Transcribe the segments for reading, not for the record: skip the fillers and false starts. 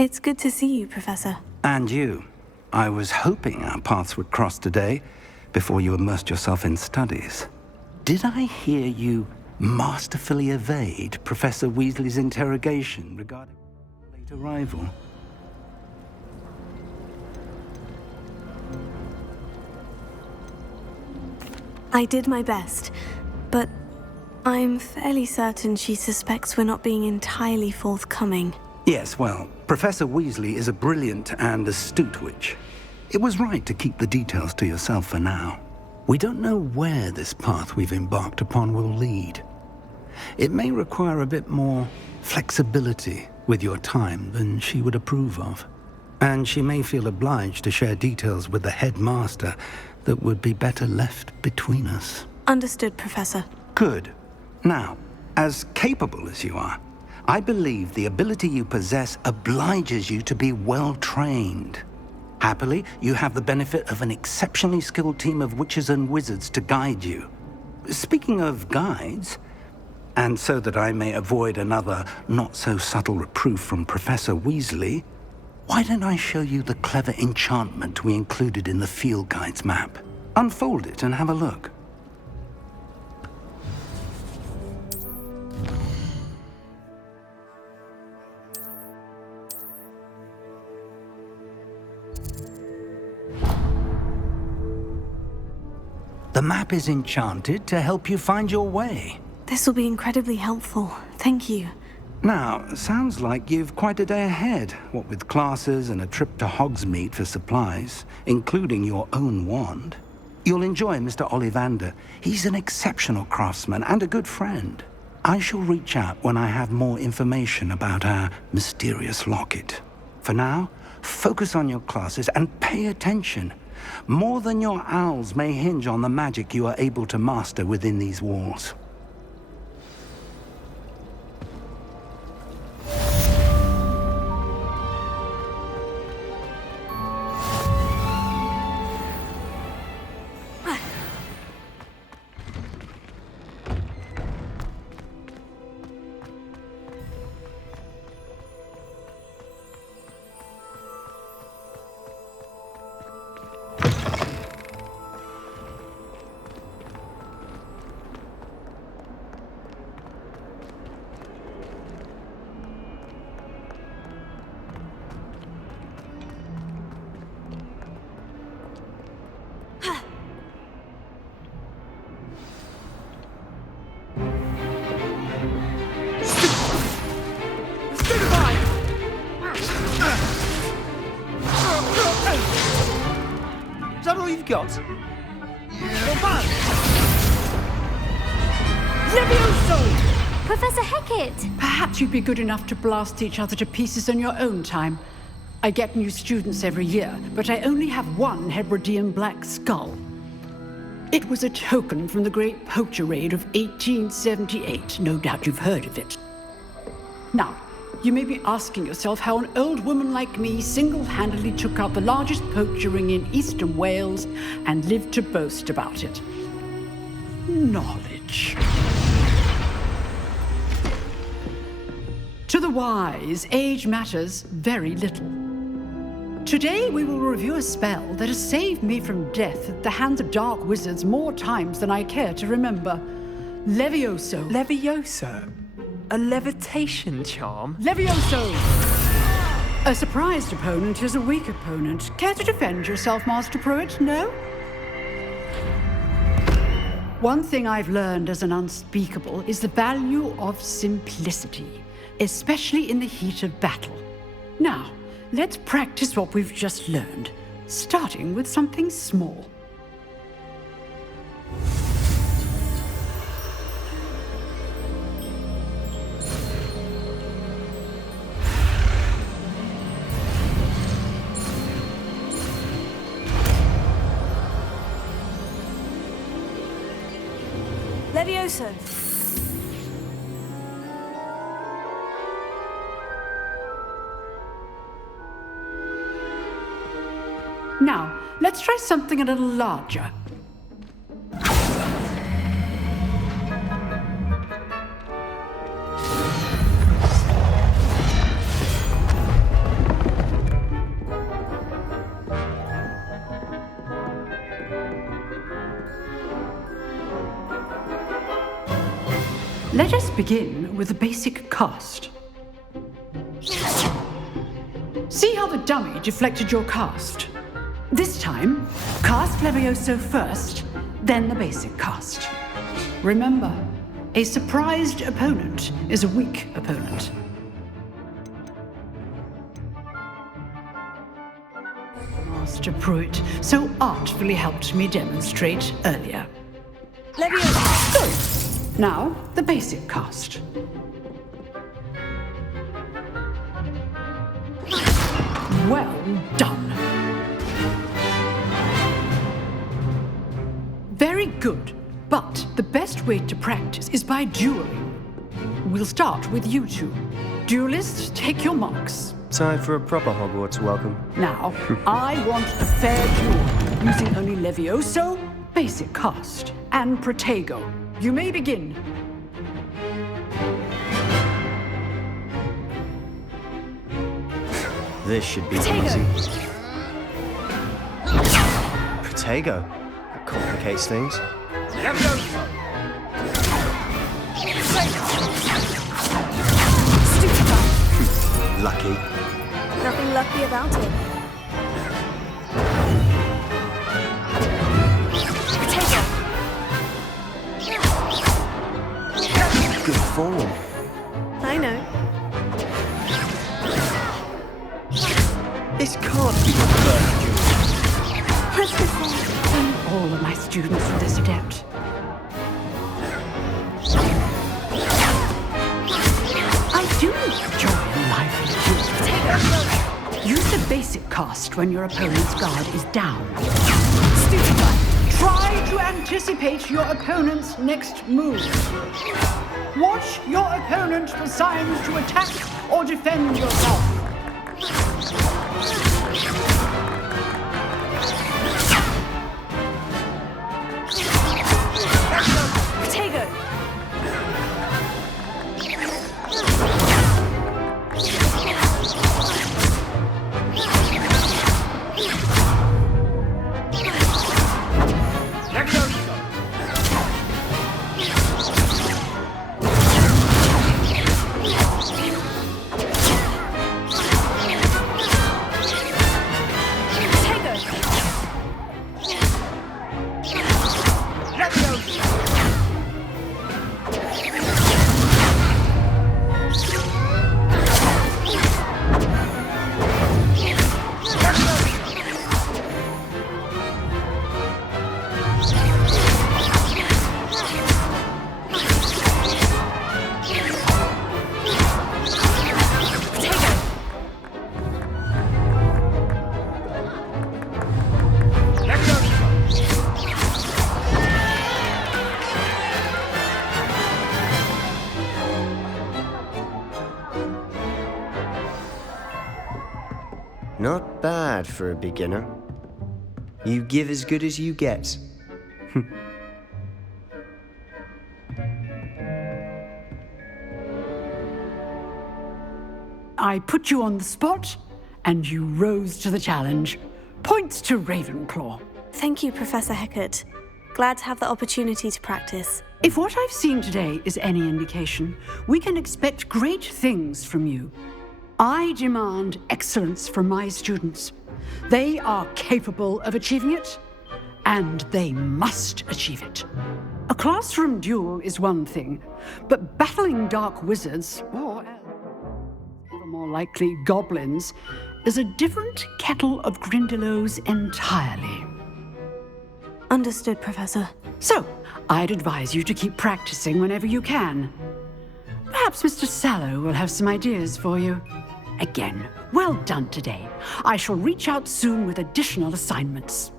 It's good to see you, Professor. And you. I was hoping our paths would cross today, before you immersed yourself in studies. Did I hear you masterfully evade Professor Weasley's interrogation regarding late arrival? I did my best, but I'm fairly certain she suspects we're not being entirely forthcoming. Yes, well, Professor Weasley is a brilliant and astute witch. It was right to keep the details to yourself for now. We don't know where this path we've embarked upon will lead. It may require a bit more flexibility with your time than she would approve of. And she may feel obliged to share details with the headmaster that would be better left between us. Understood, Professor. Good. Now, as capable as you are, I believe the ability you possess obliges you to be well trained. Happily, you have the benefit of an exceptionally skilled team of witches and wizards to guide you. Speaking of guides, and so that I may avoid another not-so-subtle reproof from Professor Weasley, why don't I show you the clever enchantment we included in the field guide's map? Unfold it and have a look. The map is enchanted to help you find your way. This will be incredibly helpful. Thank you. Now, sounds like you've quite a day ahead, what with classes and a trip to Hogsmeade for supplies, including your own wand. You'll enjoy Mr. Ollivander. He's an exceptional craftsman and a good friend. I shall reach out when I have more information about our mysterious locket. For now, focus on your classes and pay attention. More than your owls may hinge on the magic you are able to master within these walls. Is that all you've got? Yeah. Levioso! Professor Hecat! Perhaps you'd be good enough to blast each other to pieces in your own time. I get new students every year, but I only have one Hebridean black skull. It was a token from the Great Poacher Raid of 1878. No doubt you've heard of it. Now, you may be asking yourself how an old woman like me single-handedly took out the largest poacher ring in eastern Wales and lived to boast about it. Knowledge. To the wise, age matters very little. Today we will review a spell that has saved me from death at the hands of dark wizards more times than I care to remember. Levioso. Levioso? A levitation charm? Levioso! A surprised opponent is a weak opponent. Care to defend yourself, Master Pruitt? No? One thing I've learned as an unspeakable is the value of simplicity, especially in the heat of battle. Now, let's practice what we've just learned, starting with something small. Levioso! Now, let's try something a little larger. begin with the basic cast. See how the dummy deflected your cast? This time, cast Levioso first, then the basic cast. Remember, a surprised opponent is a weak opponent. Master Pruitt so artfully helped me demonstrate earlier. Levioso! Good. Now, the basic cast. Well done. Very good. But the best way to practice is by dueling. We'll start with you two. Duelists, take your marks. Time for a proper Hogwarts welcome. Now, I want a fair duel, using only Levioso, basic cast, and Protego. You may begin. This should be Protego. easy. Protego? That complicates things. Stupefy. Lucky. Nothing lucky about it. Protego. Good form. I know. This can't be the first duel. What's the thing? All of my students are this adept. I do enjoy a lively duel. Use the basic cast when your opponent's guard is down. Stupefy. Try to anticipate your opponent's next move. Watch your opponent for signs to attack or defend yourself. Protego. Not bad for a beginner. You give as good as you get. I put you on the spot, and you rose to the challenge. Points to Ravenclaw. Thank you, Professor Hecat. Glad to have the opportunity to practice. If what I've seen today is any indication, we can expect great things from you. I demand excellence from my students. They are capable of achieving it, and they must achieve it. A classroom duel is one thing, but battling dark wizards, or ever more likely goblins, is a different kettle of Grindylows entirely. Understood, Professor. So, I'd advise you to keep practicing whenever you can. Perhaps Mr. Sallow will have some ideas for you. Again, well done today. I shall reach out soon with additional assignments.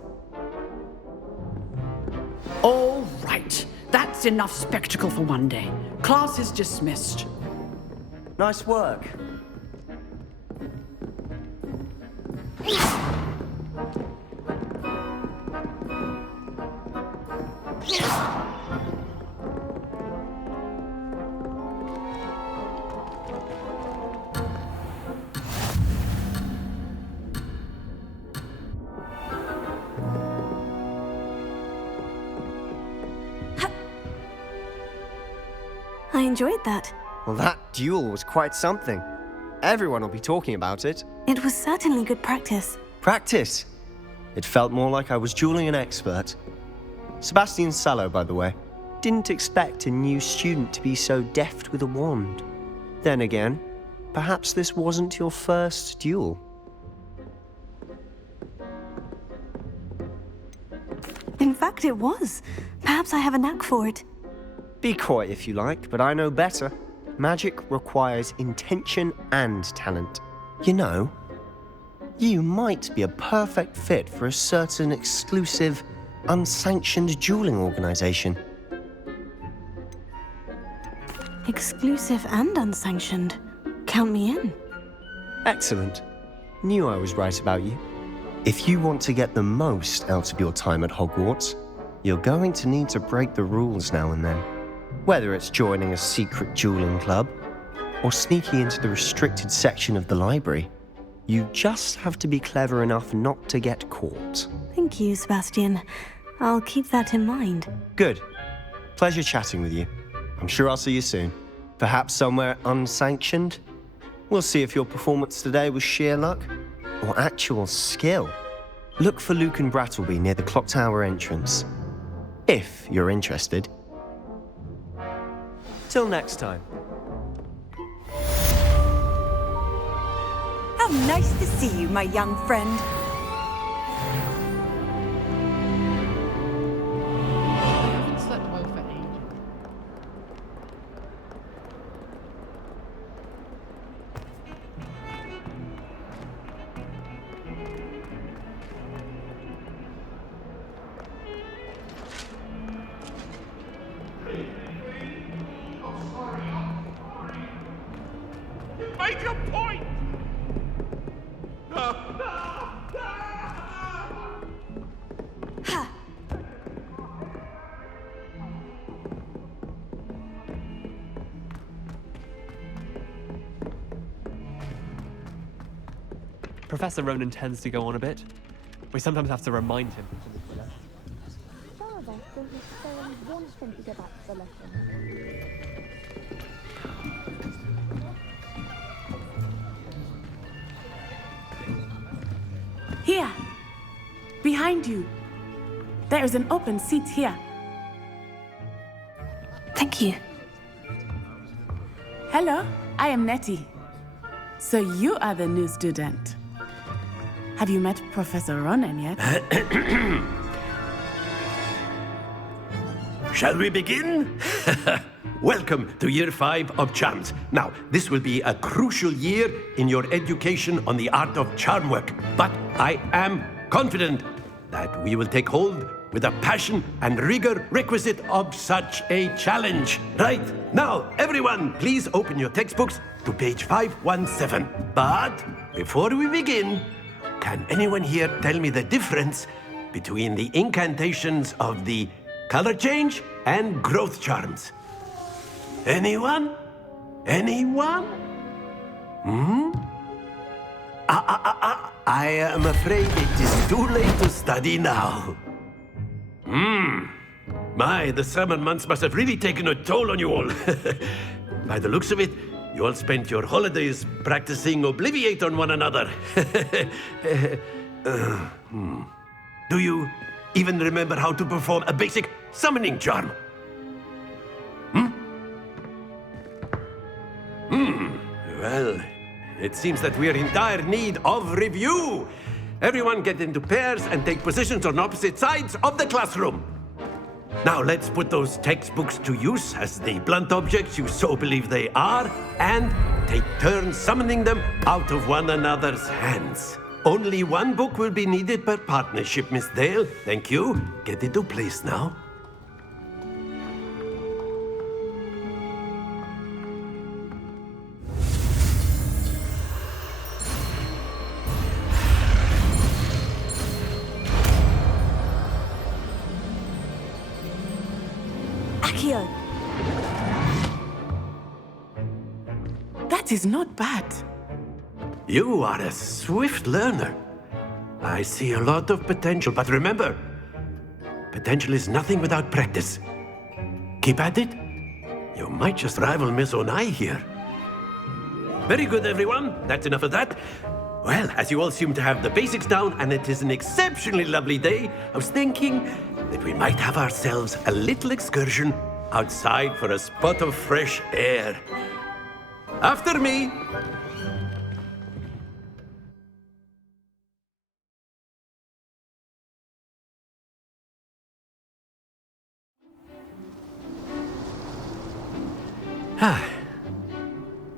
All right, that's enough spectacle for one day. Class is dismissed. Nice work. I enjoyed that. Well, that duel was quite something. Everyone will be talking about it. It was certainly good practice. Practice? It felt more like I was dueling an expert. Sebastian Sallow, by the way. Didn't expect a new student to be so deft with a wand. Then again, perhaps this wasn't your first duel. In fact, it was. Perhaps I have a knack for it. Be coy if you like, but I know better. Magic requires intention and talent. You know, you might be a perfect fit for a certain exclusive, unsanctioned dueling organization. Exclusive and unsanctioned. Count me in. Excellent. Knew I was right about you. If you want to get the most out of your time at Hogwarts, you're going to need to break the rules now and then. Whether it's joining a secret dueling club or sneaking into the restricted section of the library, you just have to be clever enough not to get caught. Thank you, Sebastian. I'll keep that in mind. Good. Pleasure chatting with you. I'm sure I'll see you soon. Perhaps somewhere unsanctioned? We'll see if your performance today was sheer luck or actual skill. Look for Luke and Brattleby near the clock tower entrance, if you're interested. Till next time. How nice to see you, my young friend. I haven't slept well for ages. Make a point! Professor Ronan tends to go on a bit. We sometimes have to remind him. Here, behind you. There is an open seat here. Thank you. Hello, I am Nettie. So you are the new student. Have you met Professor Ronan yet? Shall we begin? Welcome to Year 5 of Charms. Now, this will be a crucial year in your education on the art of charm work. But I am confident that we will take hold with the passion and rigor requisite of such a challenge. Right, now, everyone, please open your textbooks to page 517. But before we begin, can anyone here tell me the difference between the incantations of the color change and growth charms? Anyone? Anyone? I am afraid it is too late to study now. My, the summer months must have really taken a toll on you all. By the looks of it, you all spent your holidays practicing Obliviate on one another. Do you even remember how to perform a basic summoning charm? Well, it seems that we are in dire need of review. Everyone get into pairs and take positions on opposite sides of the classroom. Now let's put those textbooks to use as the blunt objects you so believe they are, and take turns summoning them out of one another's hands. Only one book will be needed per partnership, Miss Dale. Thank you. Get into place now. Akio. That is not bad. You are a swift learner. I see a lot of potential, but remember, potential is nothing without practice. Keep at it. You might just rival Miss Onai here. Very good, everyone. That's enough of that. Well, as you all seem to have the basics down, and it is an exceptionally lovely day, I was thinking that we might have ourselves a little excursion outside for a spot of fresh air. After me.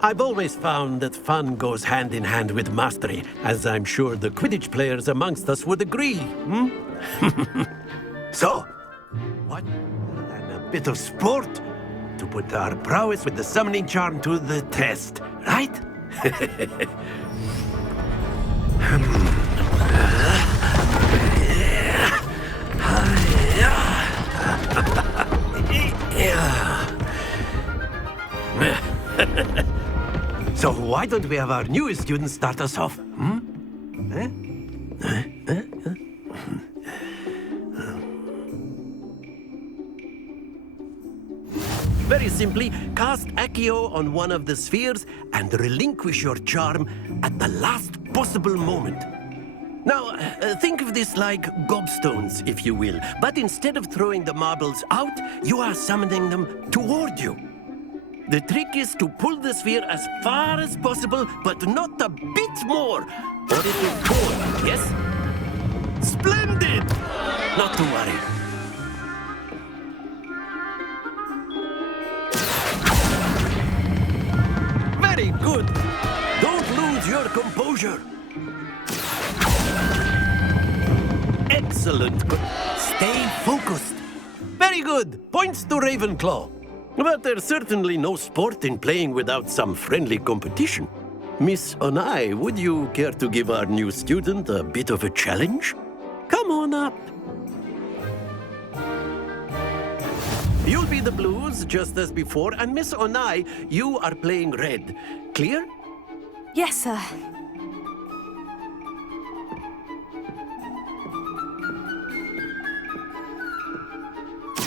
I've always found that fun goes hand in hand with mastery, as I'm sure the Quidditch players amongst us would agree. So, what more than a bit of sport to put our prowess with the summoning charm to the test, right? So why don't we have our newest student start us off? Very simply, cast Accio on one of the spheres and relinquish your charm at the last possible moment. Now, think of this like gobstones, if you will, but instead of throwing the marbles out, you are summoning them toward you. The trick is to pull the sphere as far as possible, but not a bit more, or it will fall, yes? Splendid! Not to worry. Very good. Don't lose your composure. Excellent. Stay focused. Very good. Points to Ravenclaw. But there's certainly no sport in playing without some friendly competition. Miss Onai, would you care to give our new student a bit of a challenge? Come on up. You'll be the blues, just as before, and Miss Onai, you are playing red. Clear? Yes, sir.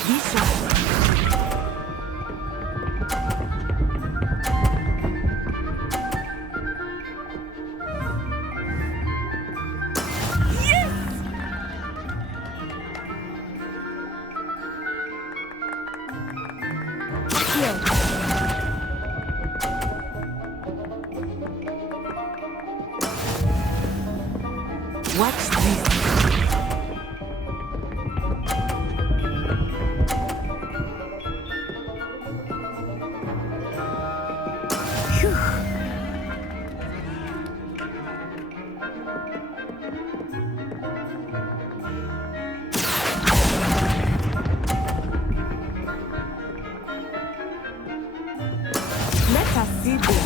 Lisa. Watch this. Phew. Let us see this.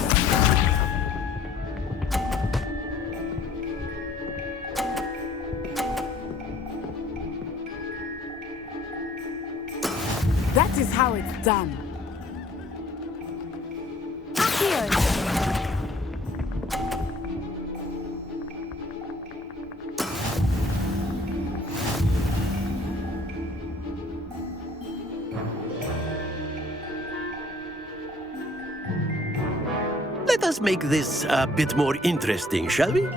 That is how it's done. Accio! Let us make this a bit more interesting, shall we?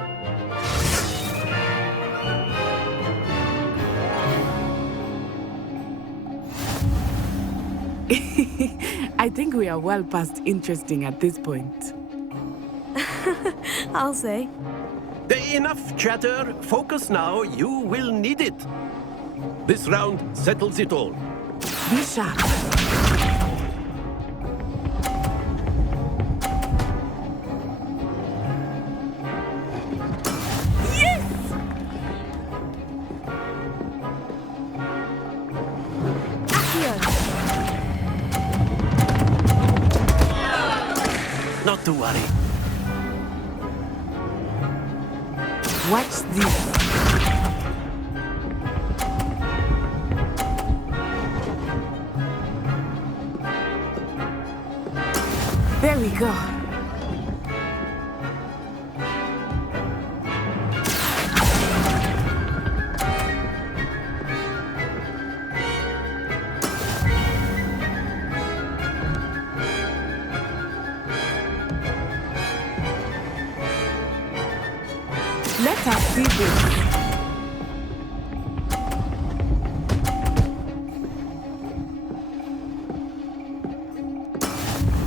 I think we are well past interesting at this point. I'll say. Enough chatter. Focus now. You will need it. This round settles it all. Be sharp. Not to worry. Watch this. There we go. Let us see this.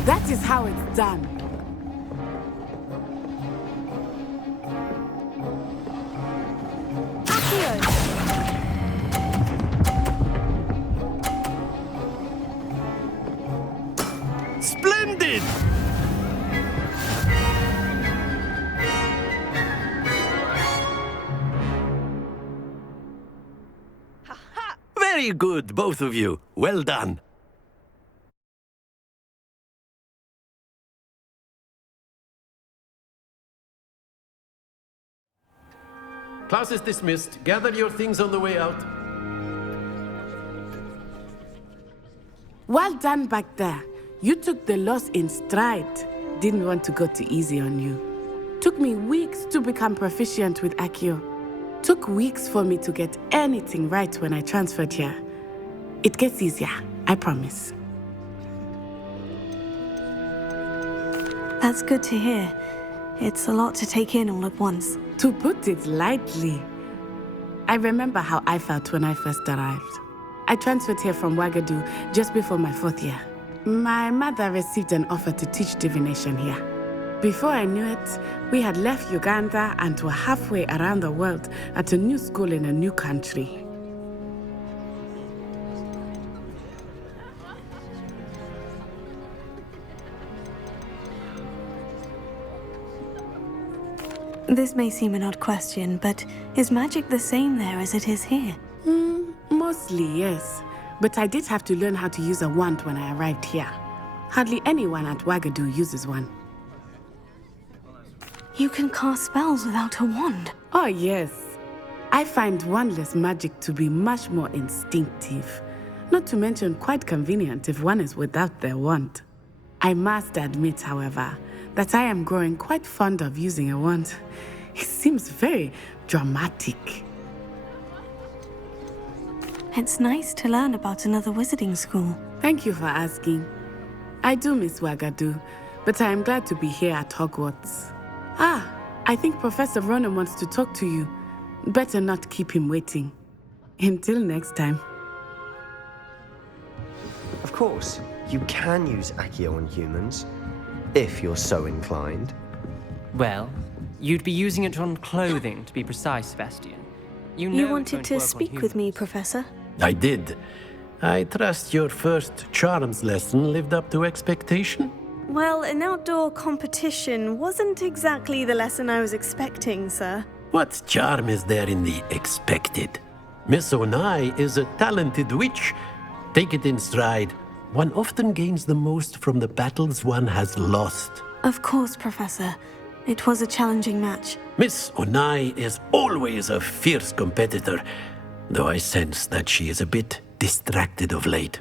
That is how it's done. Splendid! Very good, both of you. Well done. Class is dismissed. Gather your things on the way out. Well done back there. You took the loss in stride. Didn't want to go too easy on you. Took me weeks to become proficient with Accio. Took weeks for me to get anything right when I transferred here. It gets easier, I promise. That's good to hear. It's a lot to take in all at once. To put it lightly, I remember how I felt when I first arrived. I transferred here from Ouagadougou just before my 4th year. My mother received an offer to teach divination here. Before I knew it, we had left Uganda and were halfway around the world at a new school in a new country. This may seem an odd question, but is magic the same there as it is here? Mostly, yes. But I did have to learn how to use a wand when I arrived here. Hardly anyone at Ouagadougou uses one. You can cast spells without a wand. Oh, yes. I find wandless magic to be much more instinctive. Not to mention quite convenient if one is without their wand. I must admit, however, that I am growing quite fond of using a wand. It seems very dramatic. It's nice to learn about another wizarding school. Thank you for asking. I do miss Ouagadougou, but I am glad to be here at Hogwarts. I think Professor Ronan wants to talk to you. Better not keep him waiting. Until next time. Of course, you can use Accio on humans, if you're so inclined. Well, you'd be using it on clothing, to be precise, Sebastian. You know You it's wanted going to work on speak with humans. me, Professor? I did. I trust your first charms lesson lived up to expectation? Well, an outdoor competition wasn't exactly the lesson I was expecting, sir. What charm is there in the expected? Miss Onai is a talented witch. Take it in stride. One often gains the most from the battles one has lost. Of course, Professor. It was a challenging match. Miss Onai is always a fierce competitor, though I sense that she is a bit distracted of late.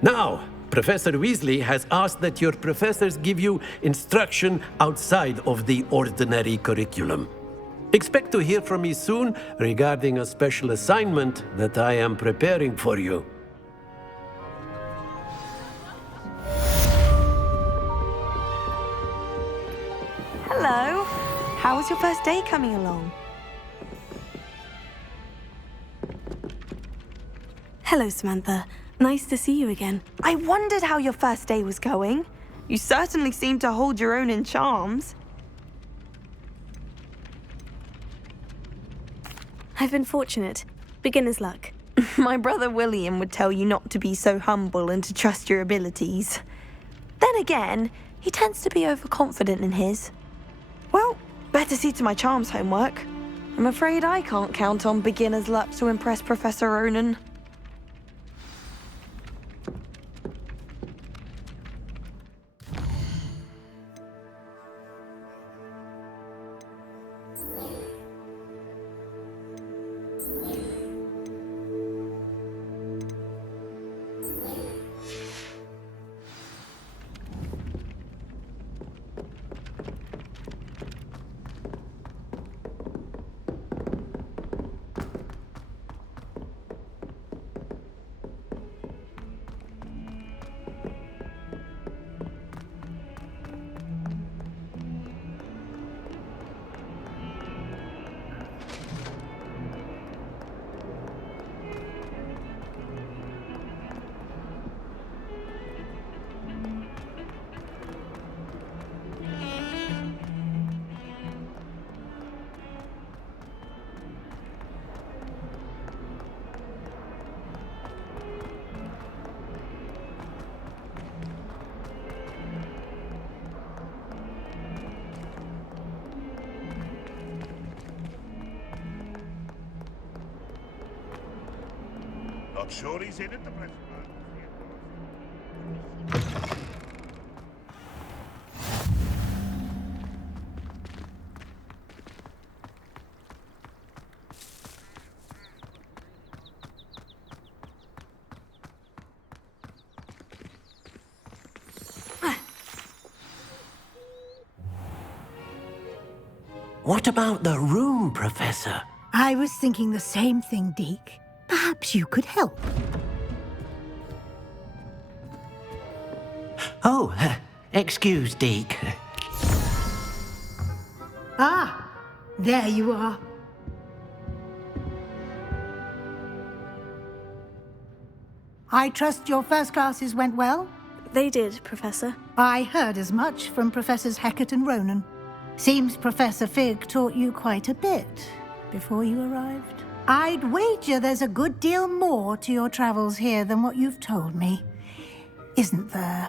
Now, Professor Weasley has asked that your professors give you instruction outside of the ordinary curriculum. Expect to hear from me soon regarding a special assignment that I am preparing for you. Hello. How was your first day coming along? Hello, Samantha. Nice to see you again. I wondered how your first day was going. You certainly seem to hold your own in charms. I've been fortunate. Beginner's luck. My brother William would tell you not to be so humble and to trust your abilities. Then again, he tends to be overconfident in his. Well, better see to my charms homework. I'm afraid I can't count on beginner's luck to impress Professor Ronan. Not sure he's in at the present moment. What about the room, Professor? I was thinking the same thing, Deke. Perhaps you could help. Oh, excuse, Deke. Ah, there you are. I trust your first classes went well? They did, Professor. I heard as much from Professors Hecat and Ronan. Seems Professor Fig taught you quite a bit before you arrived. I'd wager there's a good deal more to your travels here than what you've told me. Isn't there?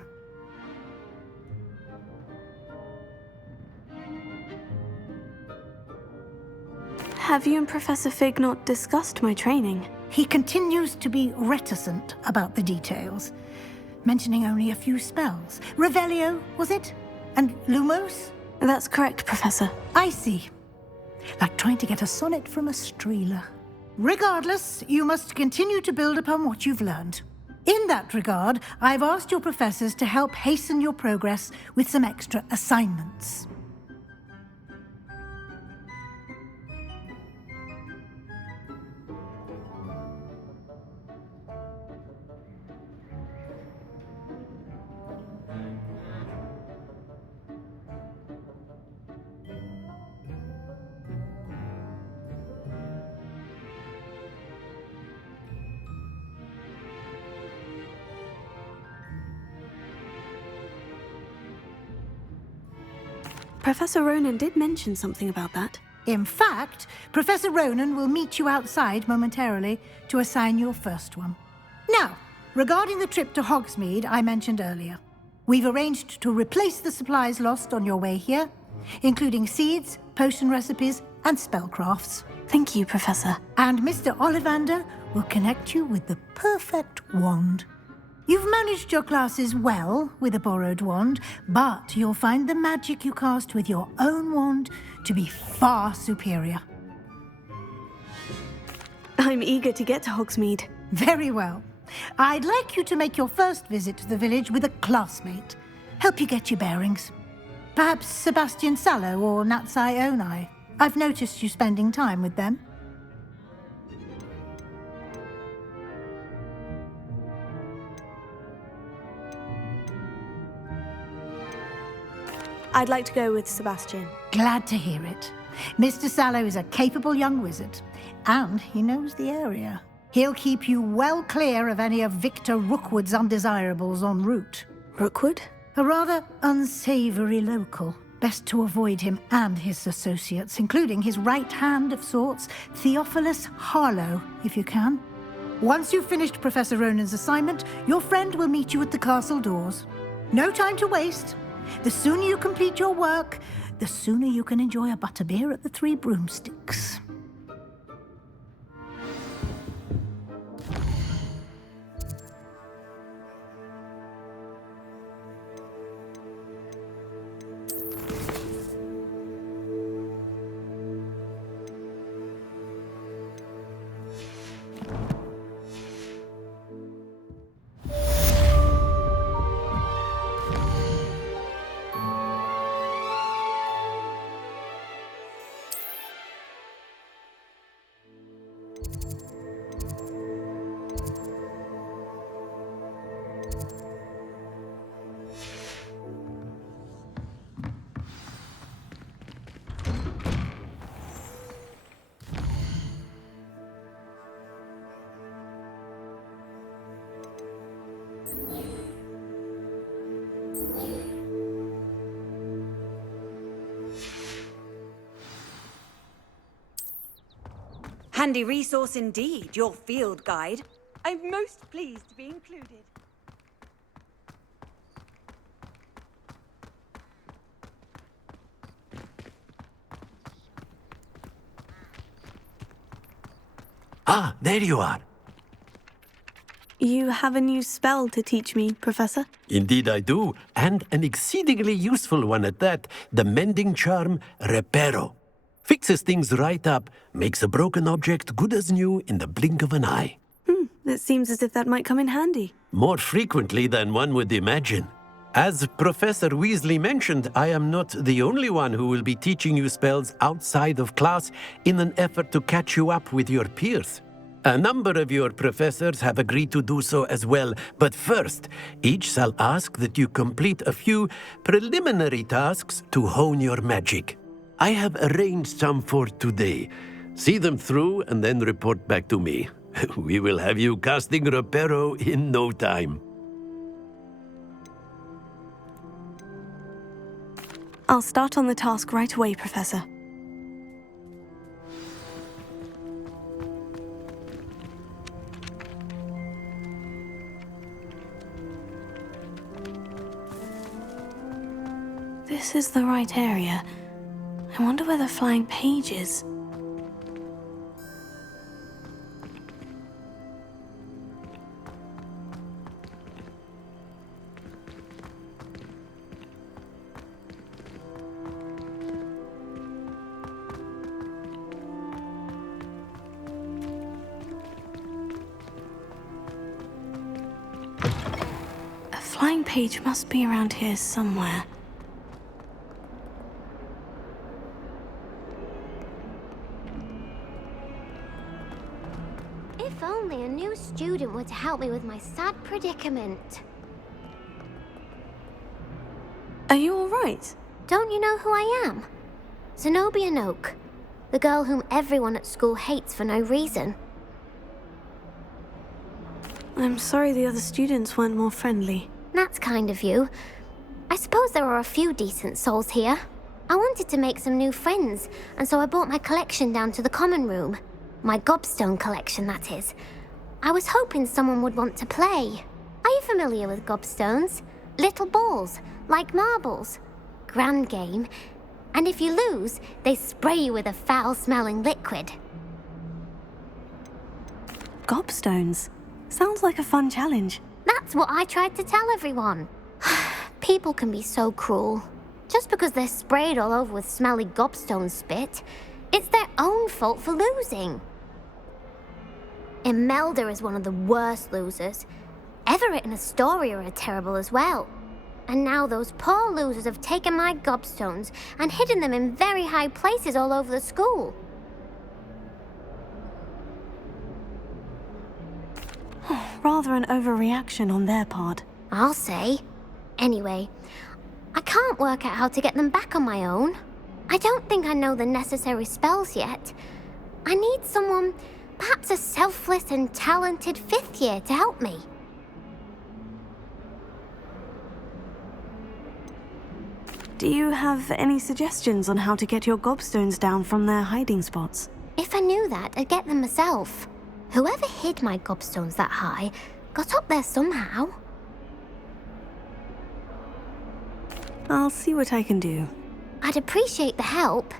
Have you and Professor Fig not discussed my training? He continues to be reticent about the details, mentioning only a few spells. Revelio, was it? And Lumos? That's correct, Professor. I see. Like trying to get a sonnet from a streeler. Regardless, you must continue to build upon what you've learned. In that regard, I've asked your professors to help hasten your progress with some extra assignments. Professor Ronan did mention something about that. In fact, Professor Ronan will meet you outside momentarily to assign your first one. Now, regarding the trip to Hogsmeade I mentioned earlier, we've arranged to replace the supplies lost on your way here, including seeds, potion recipes, and spellcrafts. Thank you, Professor. And Mr. Ollivander will connect you with the perfect wand. You've managed your classes well with a borrowed wand, but you'll find the magic you cast with your own wand to be far superior. I'm eager to get to Hogsmeade. Very well. I'd like you to make your first visit to the village with a classmate. Help you get your bearings. Perhaps Sebastian Sallow or Natsai Onai. I've noticed you spending time with them. I'd like to go with Sebastian. Glad to hear it. Mr. Sallow is a capable young wizard, and he knows the area. He'll keep you well clear of any of Victor Rookwood's undesirables en route. Rookwood? A rather unsavory local. Best to avoid him and his associates, including his right hand of sorts, Theophilus Harlow, if you can. Once you've finished Professor Ronan's assignment, your friend will meet you at the castle doors. No time to waste. The sooner you complete your work, the sooner you can enjoy a butterbeer at the Three Broomsticks. Handy resource indeed, your field guide. I'm most pleased to be included. Ah, there you are. You have a new spell to teach me, Professor? Indeed I do, and an exceedingly useful one at that. The mending charm, Reparo. Fixes things right up, makes a broken object good as new in the blink of an eye. It seems as if that might come in handy. More frequently than one would imagine. As Professor Weasley mentioned, I am not the only one who will be teaching you spells outside of class in an effort to catch you up with your peers. A number of your professors have agreed to do so as well, but first, each shall ask that you complete a few preliminary tasks to hone your magic. I have arranged some for today. See them through and then report back to me. We will have you casting Reparo in no time. I'll start on the task right away, Professor. This is the right area. I wonder where the flying page is. A flying page must be around here somewhere. If only a new student were to help me with my sad predicament. Are you all right? Don't you know who I am? Zenobia Noak, the girl whom everyone at school hates for no reason. I'm sorry the other students weren't more friendly. That's kind of you. I suppose there are a few decent souls here. I wanted to make some new friends, and so I brought my collection down to the common room. My gobstone collection, that is. I was hoping someone would want to play. Are you familiar with gobstones? Little balls, like marbles. Grand game. And if you lose, they spray you with a foul-smelling liquid. Gobstones? Sounds like a fun challenge. That's what I tried to tell everyone. People can be so cruel. Just because they're sprayed all over with smelly gobstone spit, it's their own fault for losing. Imelda is one of the worst losers. Everett and Astoria are terrible as well. And now those poor losers have taken my gobstones and hidden them in very high places all over the school. Rather an overreaction on their part. I'll say. Anyway, I can't work out how to get them back on my own. I don't think I know the necessary spells yet. I need someone, perhaps a selfless and talented fifth year to help me. Do you have any suggestions on how to get your gobstones down from their hiding spots? If I knew that, I'd get them myself. Whoever hid my gobstones that high got up there somehow. I'll see what I can do. I'd appreciate the help.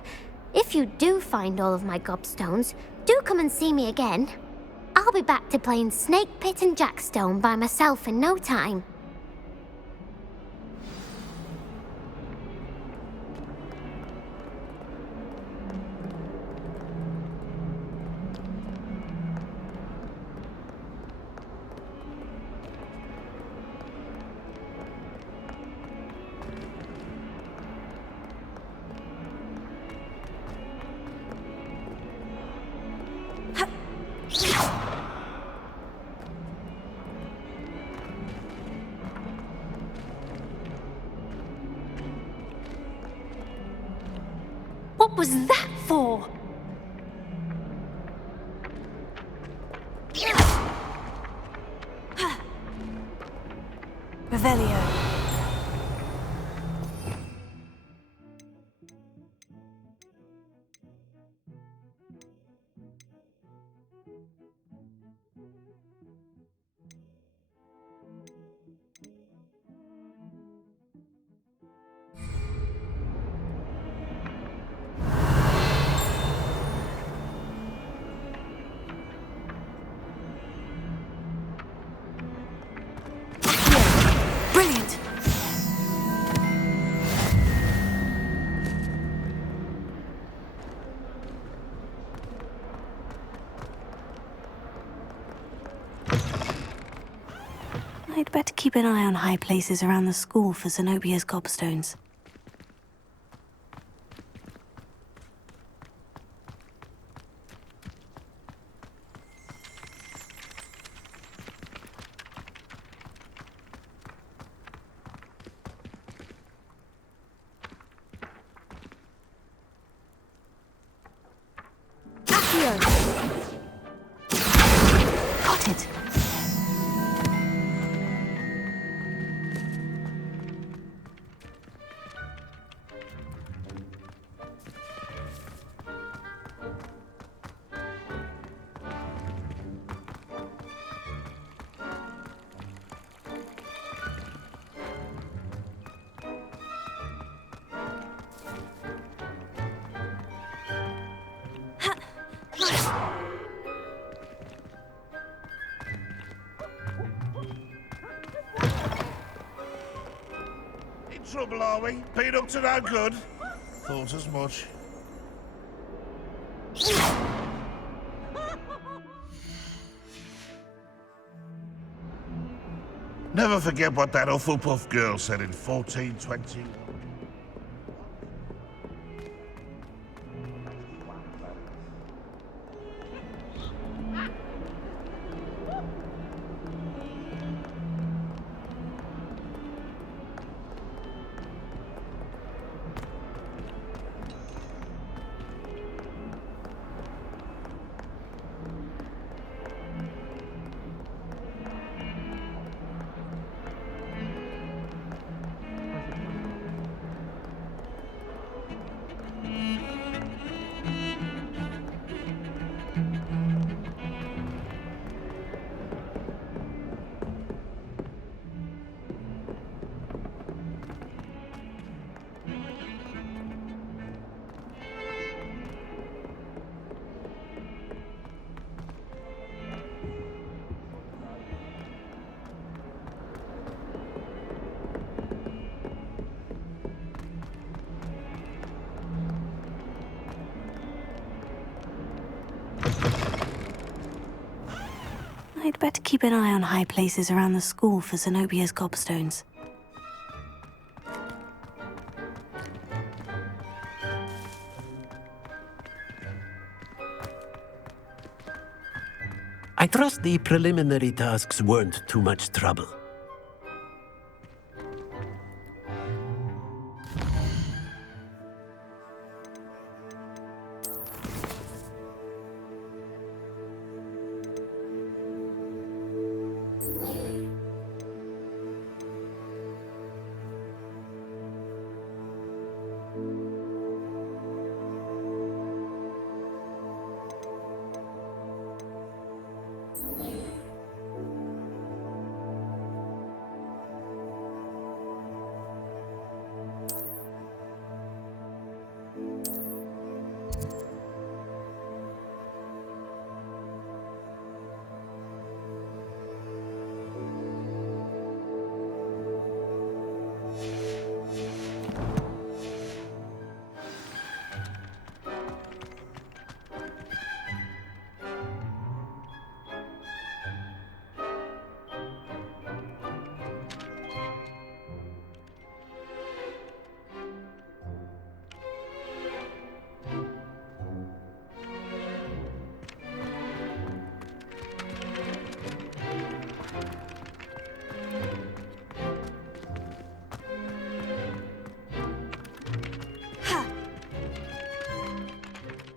If you do find all of my gobstones, do come and see me again. I'll be back to playing Snake Pit and Jackstone by myself in no time. What was that for? Revelio. I'd better keep an eye on high places around the school for Zenobia's gobstones. Got it. Trouble, are we? Been up to no good? Thought as much. Never forget what that Hufflepuff girl said in 1420. I'd better keep an eye on high places around the school for Zenobia's gobstones. I trust the preliminary tasks weren't too much trouble.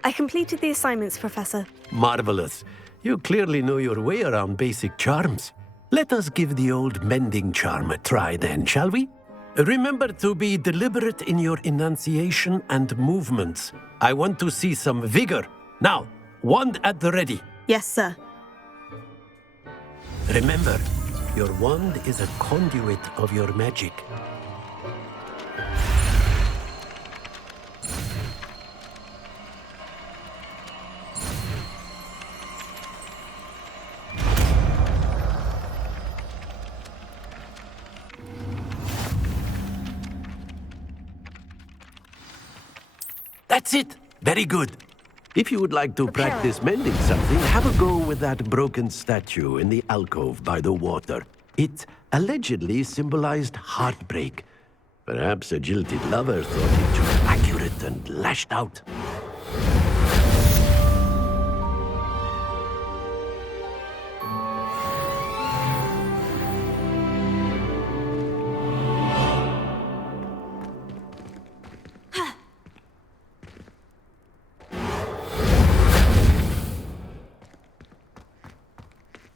I completed the assignments, Professor. Marvelous. You clearly know your way around basic charms. Let us give the old mending charm a try then, shall we? Remember to be deliberate in your enunciation and movements. I want to see some vigor. Now, wand at the ready. Yes, sir. Remember, your wand is a conduit of your magic. That's it. Very good. If you would like to practice mending something, have a go with that broken statue in the alcove by the water. It allegedly symbolized heartbreak. Perhaps a jilted lover thought it too accurate and lashed out.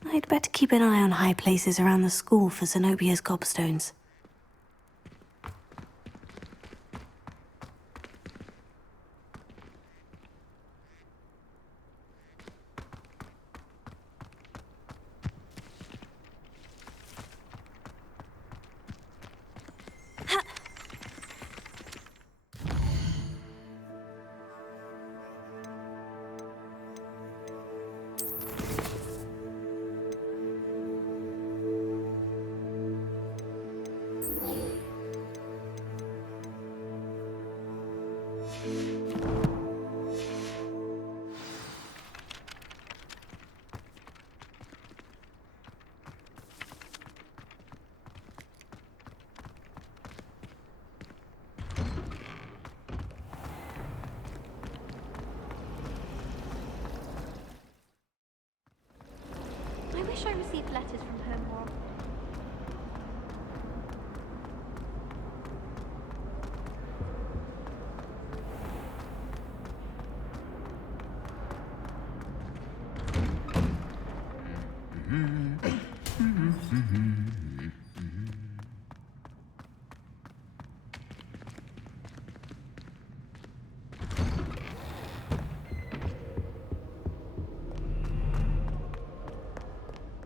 I'd better keep an eye on high places around the school for Zenobia's gobstones. I wish I received letters from her more.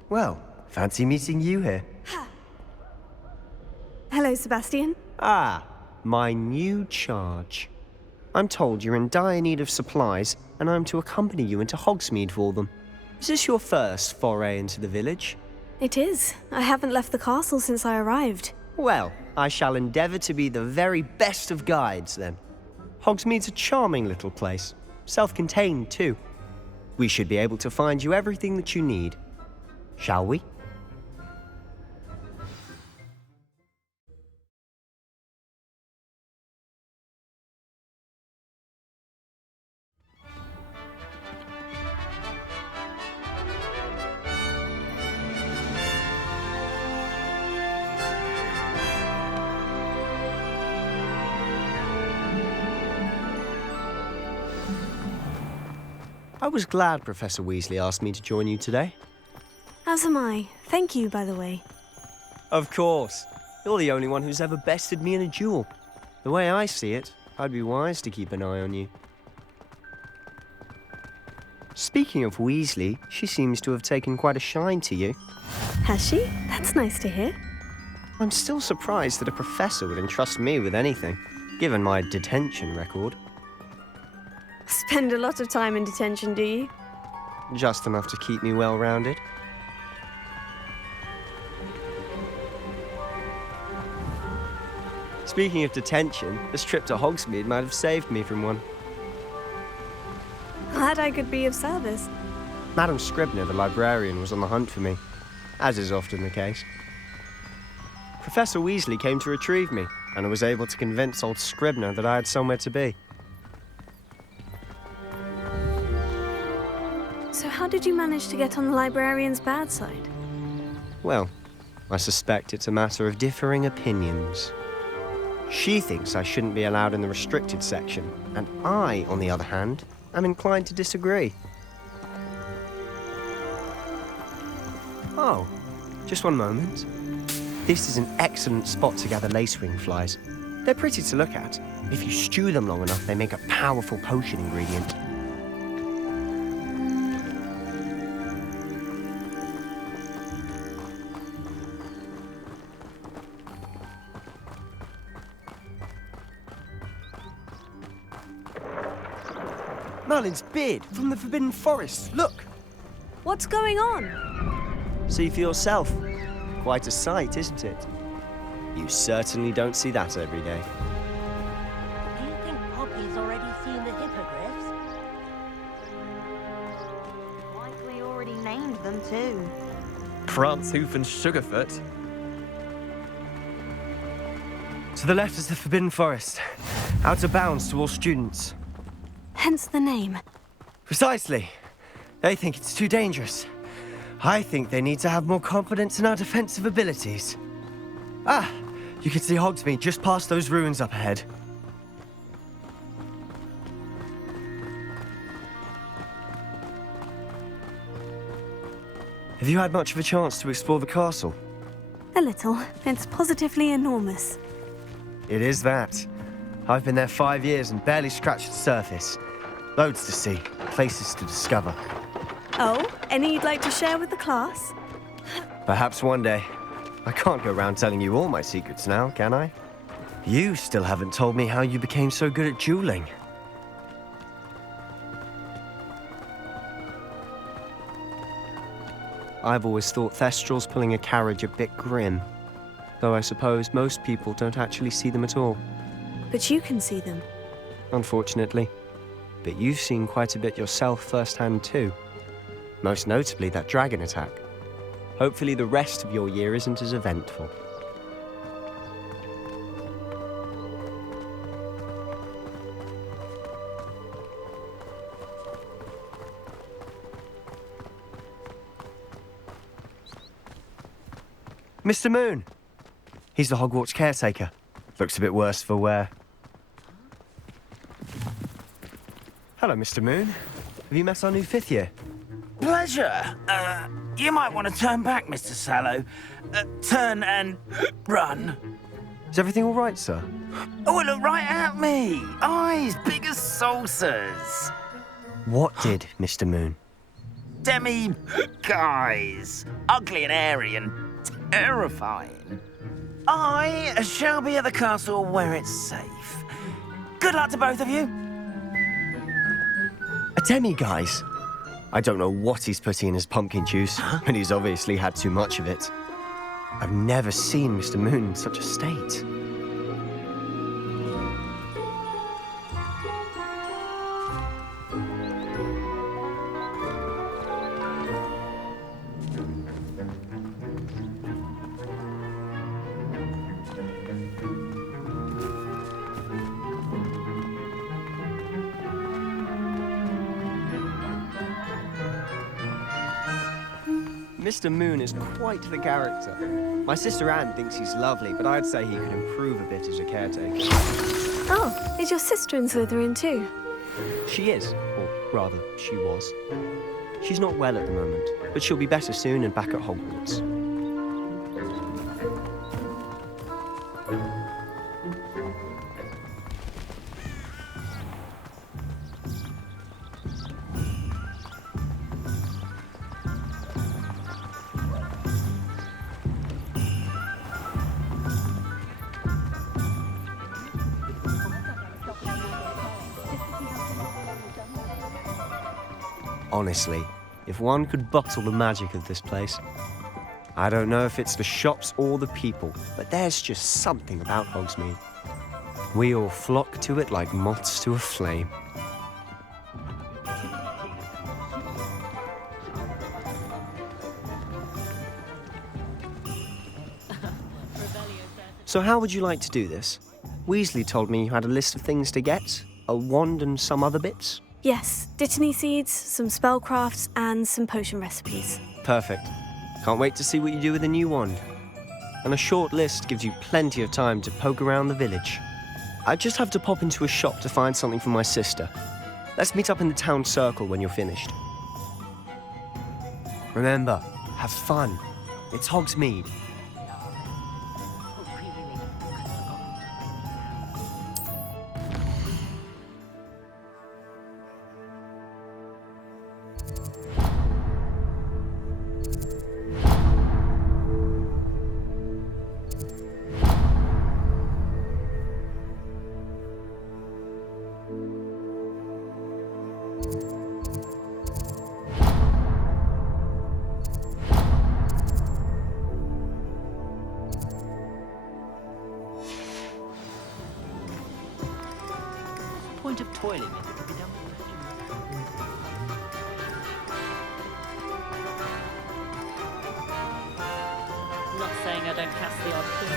Well, fancy meeting you here. Hello, Sebastian. Ah, my new charge. I'm told you're in dire need of supplies, and I'm to accompany you into Hogsmeade for them. Is this your first foray into the village? It is. I haven't left the castle since I arrived. Well, I shall endeavour to be the very best of guides, then. Hogsmeade's a charming little place. Self-contained, too. We should be able to find you everything that you need. Shall we? I was glad Professor Weasley asked me to join you today. As am I. Thank you, by the way. Of course. You're the only one who's ever bested me in a duel. The way I see it, I'd be wise to keep an eye on you. Speaking of Weasley, she seems to have taken quite a shine to you. Has she? That's nice to hear. I'm still surprised that a professor would entrust me with anything, given my detention record. Spend a lot of time in detention, do you? Just enough to keep me well-rounded. Speaking of detention, this trip to Hogsmeade might have saved me from one. Glad I could be of service. Madam Scribner, the librarian, was on the hunt for me, as is often the case. Professor Weasley came to retrieve me, and I was able to convince old Scribner that I had somewhere to be. So how did you manage to get on the librarian's bad side? Well, I suspect it's a matter of differing opinions. She thinks I shouldn't be allowed in the restricted section, and I, on the other hand, am inclined to disagree. Oh, just one moment. This is an excellent spot to gather lacewing flies. They're pretty to look at. If you stew them long enough, they make a powerful potion ingredient. Merlin's beard from the Forbidden Forest. Look! What's going on? See for yourself. Quite a sight, isn't it? You certainly don't see that every day. Do you think Poppy's already seen the hippogriffs? Likely already named them too. Franzhoof and Sugarfoot. To the left is the Forbidden Forest, out of bounds to all students. Hence the name. Precisely. They think it's too dangerous. I think they need to have more confidence in our defensive abilities. Ah, you can see Hogsmeade just past those ruins up ahead. Have you had much of a chance to explore the castle? A little. It's positively enormous. It is that. I've been there 5 years and barely scratched the surface. Loads to see, places to discover. Oh, any you'd like to share with the class? Perhaps one day. I can't go around telling you all my secrets now, can I? You still haven't told me how you became so good at dueling. I've always thought Thestrals pulling a carriage a bit grim. Though I suppose most people don't actually see them at all. But you can see them. Unfortunately. But you've seen quite a bit yourself firsthand too. Most notably that dragon attack. Hopefully the rest of your year isn't as eventful. Mr. Moon! He's the Hogwarts caretaker. Looks a bit worse for wear. Hello, Mr. Moon. Have you met our new 5th year? Pleasure. You might want to turn back, Mr. Sallow. Turn and run. Is everything all right, sir? Oh, look right at me. Eyes big as saucers. What did, Mr. Moon? Guys. Ugly and airy and terrifying. I shall be at the castle where it's safe. Good luck to both of you. A demi-guise? I don't know what he's putting in his pumpkin juice, but he's obviously had too much of it. I've never seen Mr. Moon in such a state. Mr. Moon is quite the character. My sister Anne thinks he's lovely, but I'd say he could improve a bit as a caretaker. Oh, is your sister in Slytherin too? She is, or rather, she was. She's not well at the moment, but she'll be better soon and back at Hogwarts. Honestly, if one could bottle the magic of this place. I don't know if it's the shops or the people, but there's just something about Hogsmeade. We all flock to it like moths to a flame. So how would you like to do this? Weasley told me you had a list of things to get, a wand and some other bits. Yes, dittany seeds, some spellcrafts, and some potion recipes. Perfect. Can't wait to see what you do with the new wand. And a short list gives you plenty of time to poke around the village. I just have to pop into a shop to find something for my sister. Let's meet up in the town circle when you're finished. Remember, have fun. It's Hogsmeade. Point of toiling. I don't cast the odd pin.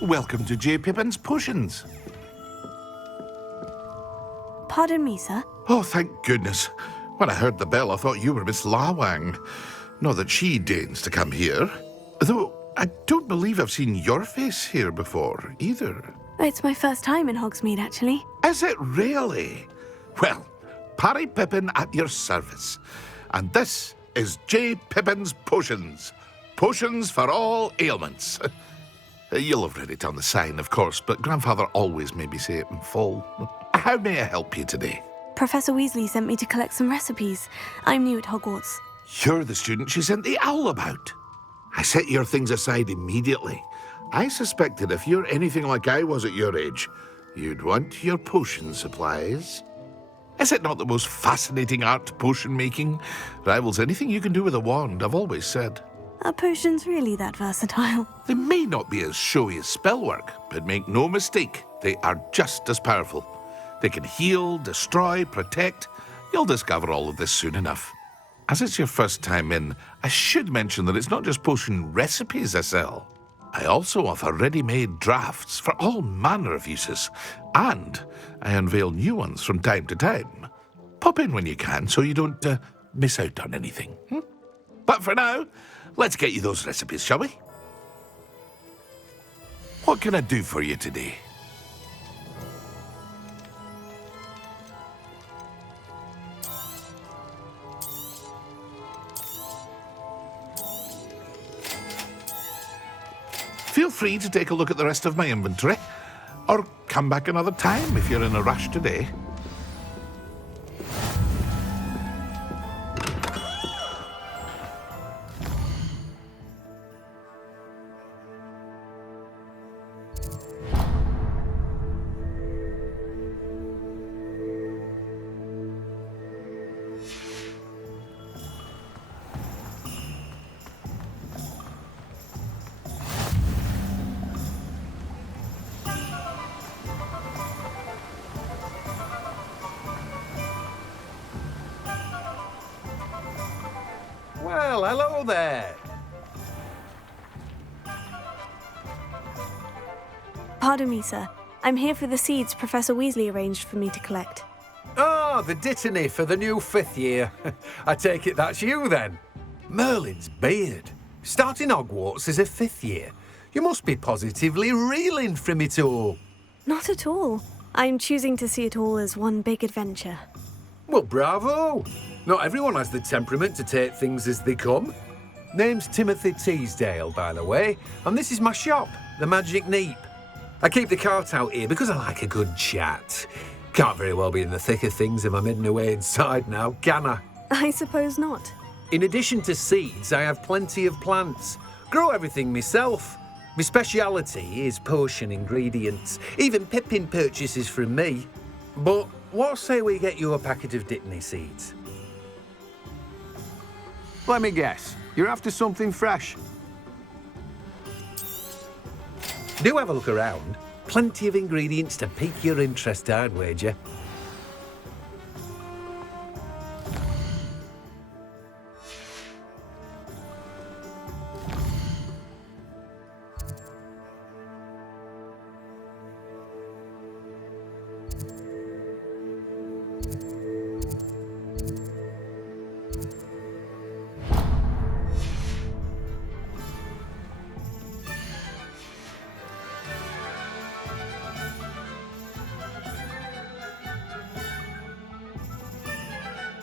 Welcome to J. Pippin's Potions. Pardon me, sir. Oh, thank goodness. When I heard the bell, I thought you were Miss Lawang. Not that she deigns to come here. Though, I don't believe I've seen your face here before, either. It's my first time in Hogsmeade, actually. Is it really? Well, Parry Pippin at your service. And this is J. Pippin's Potions. Potions for all ailments. You'll have read it on the sign, of course, but Grandfather always made me say it in full. How may I help you today? Professor Weasley sent me to collect some recipes. I'm new at Hogwarts. You're the student she sent the owl about. I set your things aside immediately. I suspected if you're anything like I was at your age, you'd want your potion supplies. Is it not the most fascinating art, potion making? Rivals anything you can do with a wand, I've always said. Are potions really that versatile? They may not be as showy as spellwork, but make no mistake, they are just as powerful. They can heal, destroy, protect. You'll discover all of this soon enough. As it's your first time in, I should mention that it's not just potion recipes I sell. I also offer ready-made drafts for all manner of uses, and I unveil new ones from time to time. Pop in when you can so you don't miss out on anything. But for now, let's get you those recipes, shall we? What can I do for you today? Feel free to take a look at the rest of my inventory, or come back another time if you're in a rush today. Well, hello there. Pardon me, sir. I'm here for the seeds Professor Weasley arranged for me to collect. Ah, the dittany for the new 5th year. I take it that's you, then. Merlin's beard. Starting Hogwarts as a 5th year. You must be positively reeling from it all. Not at all. I'm choosing to see it all as one big adventure. Well, bravo. Not everyone has the temperament to take things as they come. Name's Timothy Teasdale, by the way, and this is my shop, the Magic Neep. I keep the cart out here because I like a good chat. Can't very well be in the thick of things if I'm hidden away inside now, can I? I suppose not. In addition to seeds, I have plenty of plants. Grow everything myself. My speciality is potion ingredients. Even Pippin purchases from me. But what say we get you a packet of dittany seeds? Let me guess. You're after something fresh. Do have a look around. Plenty of ingredients to pique your interest, I'd wager.